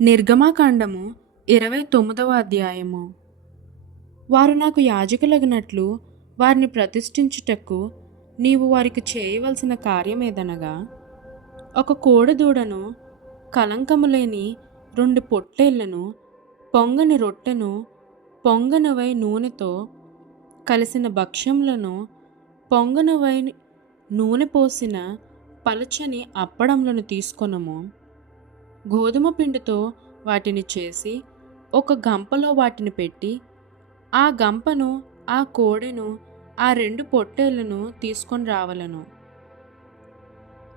నిర్గమాకాండము 29వ అధ్యాయము. వారు నాకు యాజకులగునట్లు వారిని ప్రతిష్ఠించుటకు నీవు వారికి చేయవలసిన కార్యమేదనగా, ఒక కోడెదూడను, కలంకము లేని 2 పొట్టేళ్లను, పొంగని రొట్టెను, పొంగనవై నూనెతో కలిసిన భక్ష్యములను, పొంగనవై నూనె పోసిన పలచని అప్పడములను తీసుకొనము. గోధుమ పిండితో వాటిని చేసి ఒక గంపలో వాటిని పెట్టి, ఆ గంపను, ఆ కోడెను, ఆ 2 పొట్టేళ్లను తీసుకొని రావలను.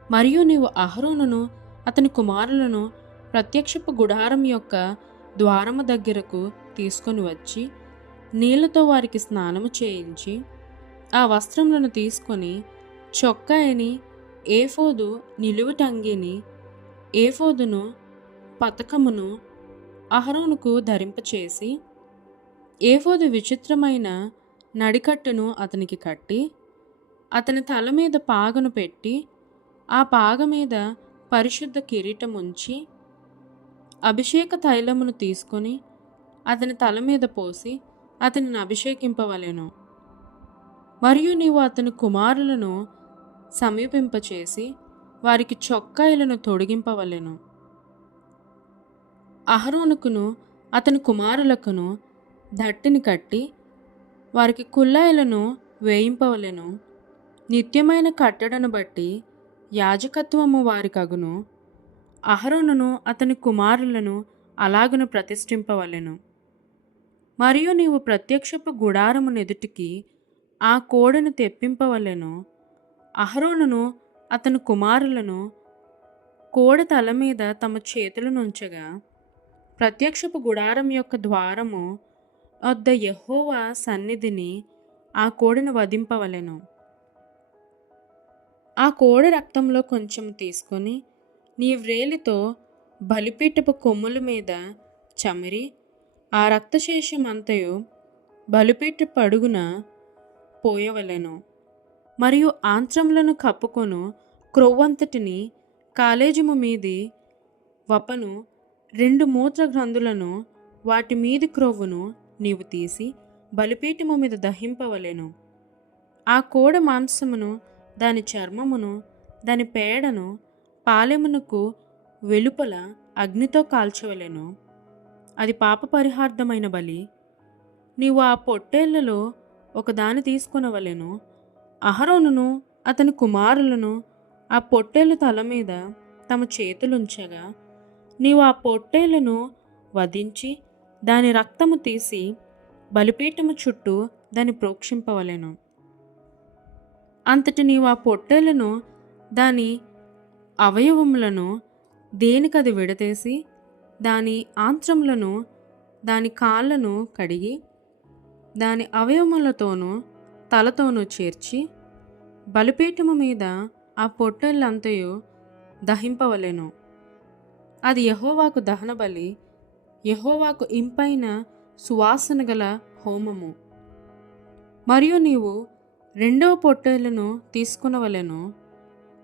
మరియు నీవు అహరోనును అతని కుమారులను ప్రత్యక్షపు గుడారం యొక్క ద్వారము దగ్గరకు తీసుకొని వచ్చి నీళ్లతో వారికి స్నానము చేయించి, ఆ వస్త్రములను తీసుకొని చొక్కాయని, ఏఫోదు నిలువుటంగిని, ఏఫోదును, పతకమును అహరోనుకు ధరింపచేసి, ఏఫోదు విచిత్రమైన నడికట్టును అతనికి కట్టి, అతని తల మీద పాగను పెట్టి, ఆ పాగ మీద పరిశుద్ధ కిరీటం ఉంచి, అభిషేక తైలమును తీసుకొని అతని తల మీద పోసి అతనిని అభిషేకింపవలెను. మరియు నీవు అతని కుమారులను సమీపింపచేసి వారికి చొక్కాయలను తొడిగింపవలెను. అహరోనుకును అతని కుమారులకును దట్టిని కట్టి వారికి కుల్లాయిలను వేయింపవలెను. నిత్యమైన కట్టడను బట్టి యాజకత్వము వారికగును. అహరోనును అతని కుమారులను అలాగును ప్రతిష్ఠింపవలెను. మరియు నీవు ప్రత్యక్షపు గుడారము నెదుటికి ఆ కోడెను తెప్పింపవలెను. అహరోనును అతని కుమారులను కోడె తల మీద తమ చేతులనుంచగా, ప్రత్యక్షపు గుడారం యొక్క ద్వారము వద్ద యెహోవా సన్నిధిని ఆ కోడెను వధింపవలెను. ఆ కోడె రక్తంలో కొంచెం తీసుకొని నీ వ్రేలితో బలిపీఠపు కొమ్ముల మీద చమిరి, ఆ రక్తశేషమంతయు బలిపీఠపు అడుగున పోయవలెను. మరియు ఆంత్రములను కప్పుకొను క్రొవ్వంతటిని, కాలేజము మీది వపను, 2 మూత్ర గ్రంథులను, వాటి మీది క్రొవ్వును నీవు తీసి బలిపీఠము మీద దహింపవలెను. ఆ కోడె మాంసమును, దాని చర్మమును, దాని పేడను పాలెమునకు వెలుపల అగ్నితో కాల్చవలెను. అది పాప పరిహార్థమైన బలి. నీవు ఆ పొట్టేళ్లలో ఒకదాని తీసుకొనవలెను. అహరోనును అతని కుమారులను ఆ పొట్టేలు తల మీద తమ చేతులుంచగా, నీవు ఆ పొట్టేలును వధించి దాని రక్తము తీసి బలిపీఠము చుట్టూ దాన్ని ప్రోక్షింపవలెను. అంతటి నీవు ఆ పొట్టేలును, దాని అవయవములను దేనికది విడదీసి, దాని ఆంత్రములను, దాని కాళ్ళను కడిగి, దాని అవయవములతోనూ తలతోనూ చేర్చి బలిపీఠము మీద ఆ పొట్టేళ్ళంతయు దహింపవలెను. అది యెహోవాకు దహనబలి, యెహోవాకు ఇంపైన సువాసన గల హోమము. మరియు నీవు 2వ పొట్టేలును తీసుకునవలెను.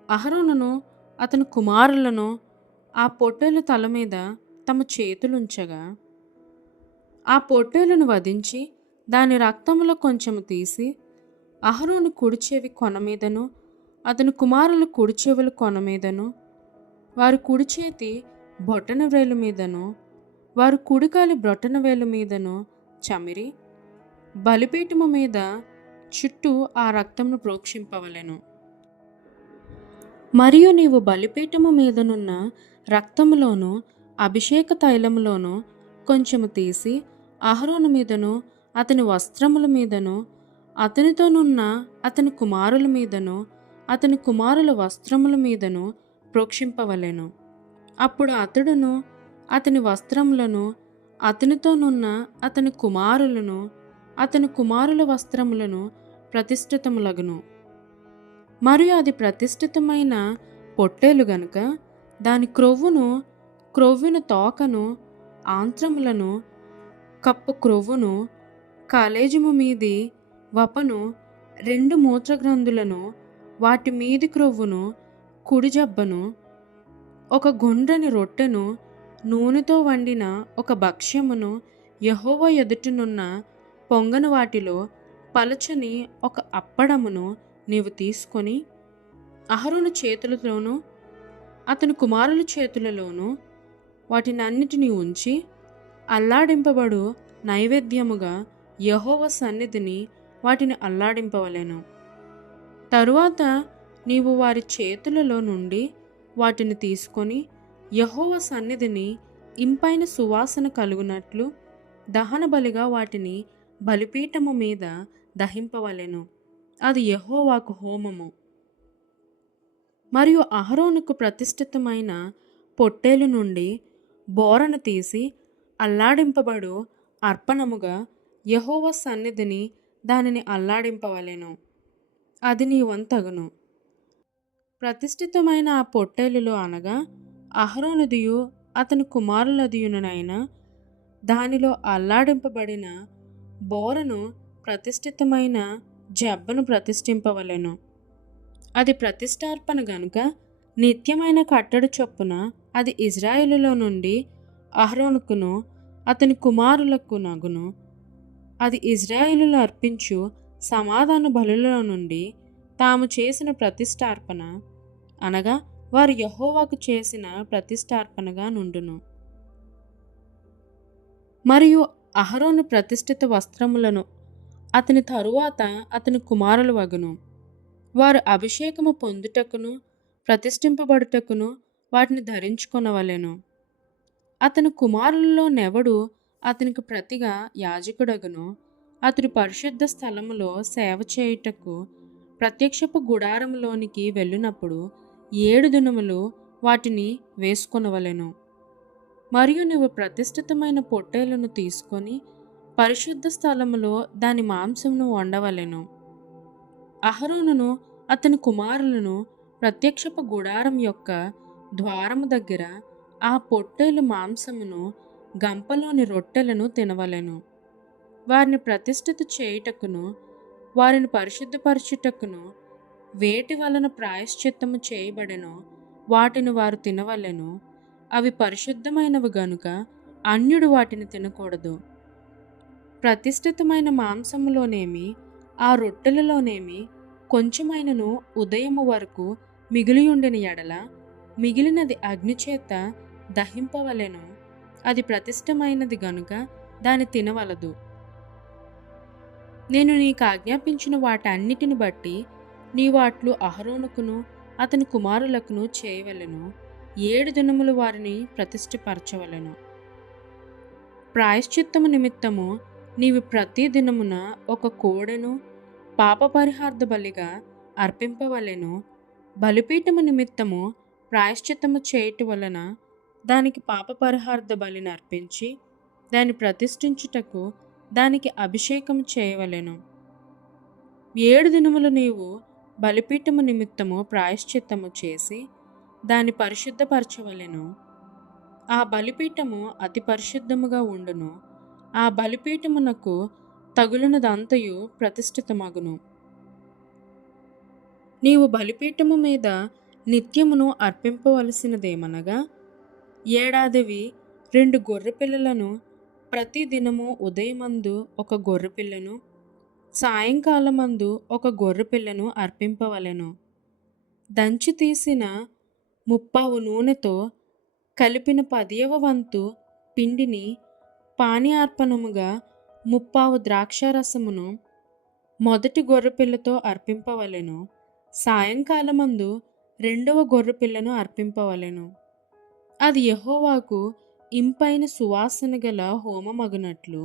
అహరోనును అతని కుమారులను ఆ పొట్టేలు తల మీద తమ చేతులుంచగా, ఆ పొట్టేలును వధించి దాని రక్తములో కొంచెము తీసి అహరోను కుడిచెవి కొన మీదను, అతని కుమారుల కుడిచెవుల కొన మీదను, వారి కుడి చేతి బొటన వేలు మీదను, వారు కుడికాలి బొటన వేలు మీదను చమిరి బలిపీఠము మీద చుట్టూ ఆ రక్తమును ప్రోక్షింపవలెను. మరియు నీవు బలిపీఠము మీదనున్న రక్తములోను అభిషేక తైలములోను కొంచెము తీసి అహరోను మీదను, అతని వస్త్రముల మీదను, అతనితోనున్న అతని కుమారుల మీదను, అతని కుమారుల వస్త్రముల మీదను ప్రోక్షింపవలెను. అప్పుడు అతడును, అతని వస్త్రములను, అతనితోనున్న అతని కుమారులను, అతని కుమారుల వస్త్రములను ప్రతిష్ఠితములగును. మరియు అది ప్రతిష్ఠితమైన పొట్టేలు గనుక దాని క్రొవ్వును, క్రొవ్విన తోకను, ఆంత్రములను, కప్పు క్రొవ్వును, కాలేజము మీది వపను, 2 మూత్రగ్రంథులను, వాటి మీది క్రొవ్వును, కుడి జబ్బను, ఒక గుండ్రని రొట్టెను నూనెతో వండిన ఒక భక్ష్యమును యెహోవా ఎదుటనున్న పొంగని వాటిలో పలచని ఒక అప్పడమును నీవు తీసుకొని అహరోను చేతులలోనూ అతని కుమారుల చేతులలోనూ వాటినన్నిటినీ ఉంచి అల్లాడింపబడు నైవేద్యముగా యెహోవా సన్నిధిని వాటిని అల్లాడింపవలెను. తరువాత నీవు వారి చేతులలో నుండి వాటిని తీసుకొని యెహోవా సన్నిధిని ఇంపైన సువాసన కలుగునట్లు దహన బలిగా వాటిని బలిపీఠము మీద దహింపవలెను. అది యెహోవాకు హోమము. మరియు అహరోనుకు ప్రతిష్ఠితమైన పొట్టేలు నుండి బోరను తీసి అల్లాడింపబడు అర్పణముగా యెహోవా సన్నిధిని దానిని అల్లాడింపవలెను. అది నీ వంతగును. ప్రతిష్ఠితమైన ఆ పొట్టేలులో అనగా అహరోనుదియు అతని కుమారులదియునైన దానిలో అల్లాడింపబడిన బోరను ప్రతిష్ఠితమైన జబ్బను ప్రతిష్ఠింపవలెను. అది ప్రతిష్టార్పణ గనుక నిత్యమైన కట్టడి చొప్పున అది ఇజ్రాయేలులో నుండి అహరోనుకును అతని కుమారులకు నగును. అది ఇజ్రాయేలులో అర్పించు సమాధాన బలులలో నుండి తాము చేసిన ప్రతిష్టార్పణ అనగా వారు యెహోవాకు చేసిన ప్రతిష్టార్పణగా నుండును. మరియు అహరోను ప్రతిష్ఠిత వస్త్రములను అతని తరువాత అతని కుమారుల వగును. వారు అభిషేకము పొందుటకును ప్రతిష్ఠింపబడుటకును వాటిని ధరించుకొనవలెను. అతని కుమారులలో నెవడు అతనికి ప్రతిగా యాజకుడగును. అతడు పరిశుద్ధ స్థలములో సేవ చేయుటకు ప్రత్యక్షపు గుడారములోనికి వెళ్ళినప్పుడు 7 దినములు వాటిని వేసుకొనవలెను. మరియు నువ్వు ప్రతిష్ఠితమైన పొట్టేలను తీసుకొని పరిశుద్ధ స్థలములో దాని మాంసమును వండవలెను. అహరోనును అతని కుమారులను ప్రత్యక్షపు గుడారం యొక్క ద్వారము దగ్గర ఆ పొట్టేలు మాంసమును గంపలోని రొట్టెలను తినవలెను. వారిని ప్రతిష్ఠిత చేయుటకును వారిని పరిశుద్ధపరచుటకును వేటి వలన ప్రాయశ్చిత్తము చేయబడెనో వాటిని వారు తినవలెను. అవి పరిశుద్ధమైనవి గనుక అన్యుడు వాటిని తినకూడదు. ప్రతిష్ఠితమైన మాంసములోనేమి ఆ రొట్టెలలోనేమి కొంచెమైనను ఉదయము వరకు మిగిలియుండిన ఎడల మిగిలినది అగ్నిచేత దహింపవలెను. అది ప్రతిష్ఠమైనది గనుక దాని తినవలదు. నేను నీకు ఆజ్ఞాపించిన వాటన్నిటిని బట్టి నీవు అట్లు అహరోనుకును అతని కుమారులకును చేయవలెను. 7 దినములు వారిని ప్రతిష్ఠపరచవలెను. ప్రాయశ్చిత్తము నిమిత్తము నీవు ప్రతి దినమున ఒక కోడెను పాప పరిహార్థ బలిగా అర్పింపవలెను. బలిపీఠము నిమిత్తము ప్రాయశ్చిత్తము చేయుట వలన దానికి పాప పరిహార్థ బలిని అర్పించి దాన్ని ప్రతిష్ఠించుటకు దానికి అభిషేకము చేయవలెను. 7 దినములు నీవు బలిపీఠము నిమిత్తము ప్రాయశ్చిత్తము చేసి దాన్ని పరిశుద్ధపరచవలెను. ఆ బలిపీఠము అతి పరిశుద్ధముగా ఉండును. ఆ బలిపీఠమునకు తగులునదంతయు ప్రతిష్ఠితమగును. నీవు బలిపీఠము మీద నిత్యమును అర్పింపవలసినదేమనగా ఏడాదివి 2 గొర్రెపిల్లలను, ప్రతి దినము ఉదయమందు ఒక గొర్రెపిల్లను, సాయంకాలమందు ఒక గొర్రెపిల్లను అర్పింపవలెను. దంచి తీసిన 30 నూనెతో కలిపిన 10వ వంతు పిండిని పానీయార్పణముగా 30 ద్రాక్షారసమును మొదటి గొర్రెపిల్లతో అర్పింపవలెను. సాయంకాలమందు 2వ గొర్రెపిల్లను అర్పింపవలెను. అది యెహోవాకు ఇంపైన సువాసన గల హోమమగునట్లు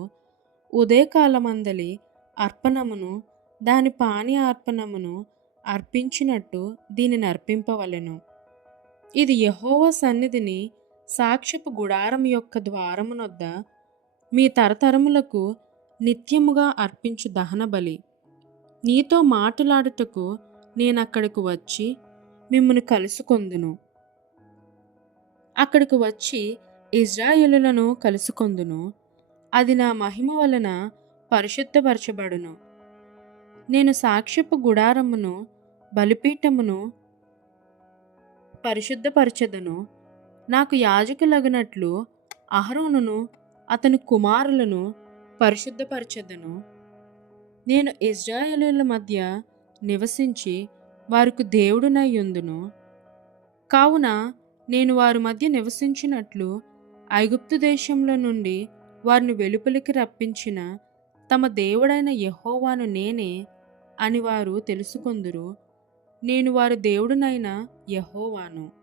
ఉదయకాలమందలి అర్పణమును దాని పానీయార్పణమును అర్పించినట్టు దీనిని అర్పింపవలెను. ఇది యెహోవా సన్నిధిని సాక్ష్యపు గుడారం యొక్క ద్వారమునొద్ద మీ తరతరములకు నిత్యముగా అర్పించు దహన బలి. నీతో మాట్లాడుటకు నేనక్కడికి వచ్చి మిమ్మును కలుసుకొందును. అక్కడికి వచ్చి ఇజ్రాయేలులను కలుసుకొందును. అది నా మహిమ వలన పరిశుద్ధపరచబడును. నేను సాక్ష్యపు గుడారమును బలిపీఠమును పరిశుద్ధపరచెదను. నాకు యాజకులగునట్లు అహరోనును అతని కుమారులను పరిశుద్ధపరచెదను. నేను ఇశ్రాయేలీయుల మధ్య నివసించి వారికి దేవుడునై యుందును. కావున నేను వారి మధ్య నివసించినట్లు ఐగుప్తు దేశంలో నుండి వారిని వెలుపలికి రప్పించిన తమ దేవుడైన యెహోవాను నేనే అని వారు తెలుసుకొందురు. నేను వారి దేవుడునైన యెహోవాను.